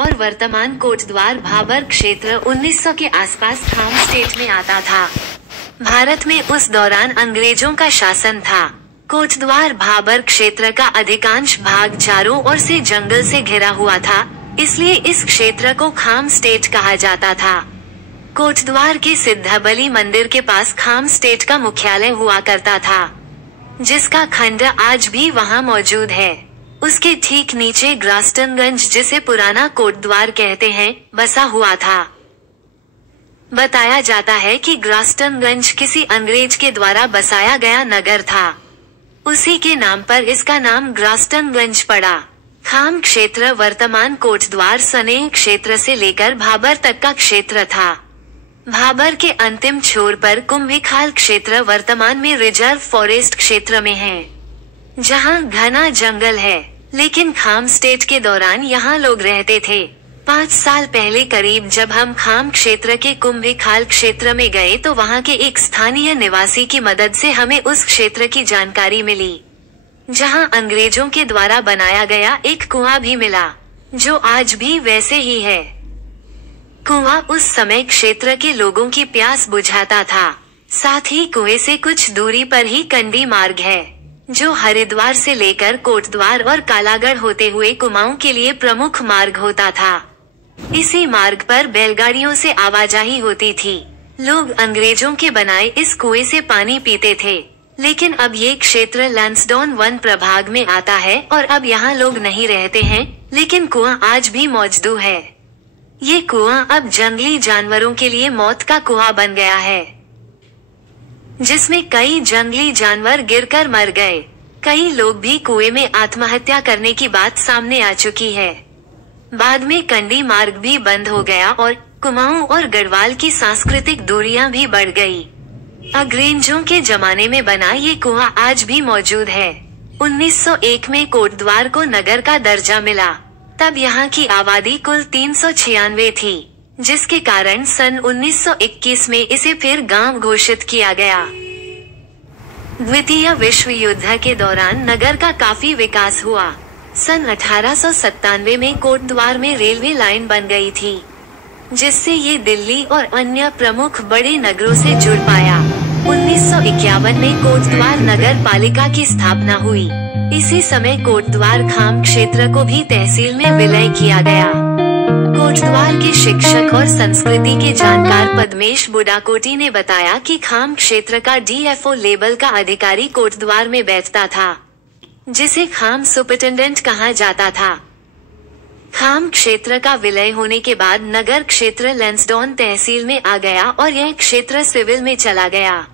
और वर्तमान कोटद्वार भाबर क्षेत्र 1900 के आसपास खाम स्टेट में आता था। भारत में उस दौरान अंग्रेजों का शासन था। कोटद्वार भाबर क्षेत्र का अधिकांश भाग चारों ओर से जंगल से घिरा हुआ था, इसलिए इस क्षेत्र को खाम स्टेट कहा जाता था। कोटद्वार के सिद्धबली मंदिर के पास खाम स्टेट का मुख्यालय हुआ करता था, जिसका खंड आज भी वहां मौजूद है। उसके ठीक नीचे ग्रास्टनगंज, जिसे पुराना कोटद्वार कहते हैं, बसा हुआ था। बताया जाता है कि ग्रास्टनगंज किसी अंग्रेज के द्वारा बसाया गया नगर था। उसी के नाम पर इसका नाम ग्रास्टनगंज पड़ा। खाम क्षेत्र वर्तमान कोटद्वार सनेह क्षेत्र से लेकर भाबर तक का क्षेत्र था। भाबर के अंतिम छोर पर कुंभिखाल क्षेत्र वर्तमान में रिजर्व फॉरेस्ट क्षेत्र में है, जहां घना जंगल है। लेकिन खाम स्टेट के दौरान यहाँ लोग रहते थे। 5 साल पहले करीब जब हम खाम क्षेत्र के कुंभिखाल क्षेत्र में गए तो वहाँ के एक स्थानीय निवासी की मदद से हमें उस क्षेत्र की जानकारी मिली, जहाँ अंग्रेजों के द्वारा बनाया गया एक कुआं भी मिला, जो आज भी वैसे ही है। कुआं उस समय क्षेत्र के लोगों की प्यास बुझाता था। साथ ही कुएं से कुछ दूरी पर ही कंडी मार्ग है, जो हरिद्वार से लेकर कोटद्वार और कालागढ़ होते हुए कुमाऊं के लिए प्रमुख मार्ग होता था। इसी मार्ग पर बैलगाड़ियों से आवाजाही होती थी। लोग अंग्रेजों के बनाए इस कुएं से पानी पीते थे। लेकिन अब ये क्षेत्र लैंसडौन वन प्रभाग में आता है और अब यहाँ लोग नहीं रहते हैं, लेकिन कुआं आज भी मौजूद है। ये कुआं अब जंगली जानवरों के लिए मौत का कुआं बन गया है, जिसमें कई जंगली जानवर गिरकर मर गए। कई लोग भी कुएं में आत्महत्या करने की बात सामने आ चुकी है। बाद में कंडी मार्ग भी बंद हो गया और कुमाऊं और गढ़वाल की सांस्कृतिक दूरियां भी बढ़ गई। अंग्रेजों के जमाने में बना ये कुआं आज भी मौजूद है। 1901 में कोटद्वार को नगर का दर्जा मिला। तब यहाँ की आबादी कुल 396 थी, जिसके कारण सन 1921 में इसे फिर गांव घोषित किया गया। द्वितीय विश्व युद्ध के दौरान नगर का काफी विकास हुआ। सन 1897 में कोटद्वार में रेलवे लाइन बन गई थी, जिससे ये दिल्ली और अन्य प्रमुख बड़े नगरों से जुड़ पाया। 1951 में कोटद्वार नगर पालिका की स्थापना हुई। इसी समय कोटद्वार खाम क्षेत्र को भी तहसील में विलय किया गया। कोटद्वार के शिक्षक और संस्कृति के जानकार पद्मेश बुडाकोटी ने बताया कि खाम क्षेत्र का DFO लेवल का अधिकारी कोटद्वार में बैठता था, जिसे खाम सुपरिटेंडेंट कहा जाता था। खाम क्षेत्र का विलय होने के बाद नगर क्षेत्र लैंसडौन तहसील में आ गया और यह क्षेत्र सिविल में चला गया।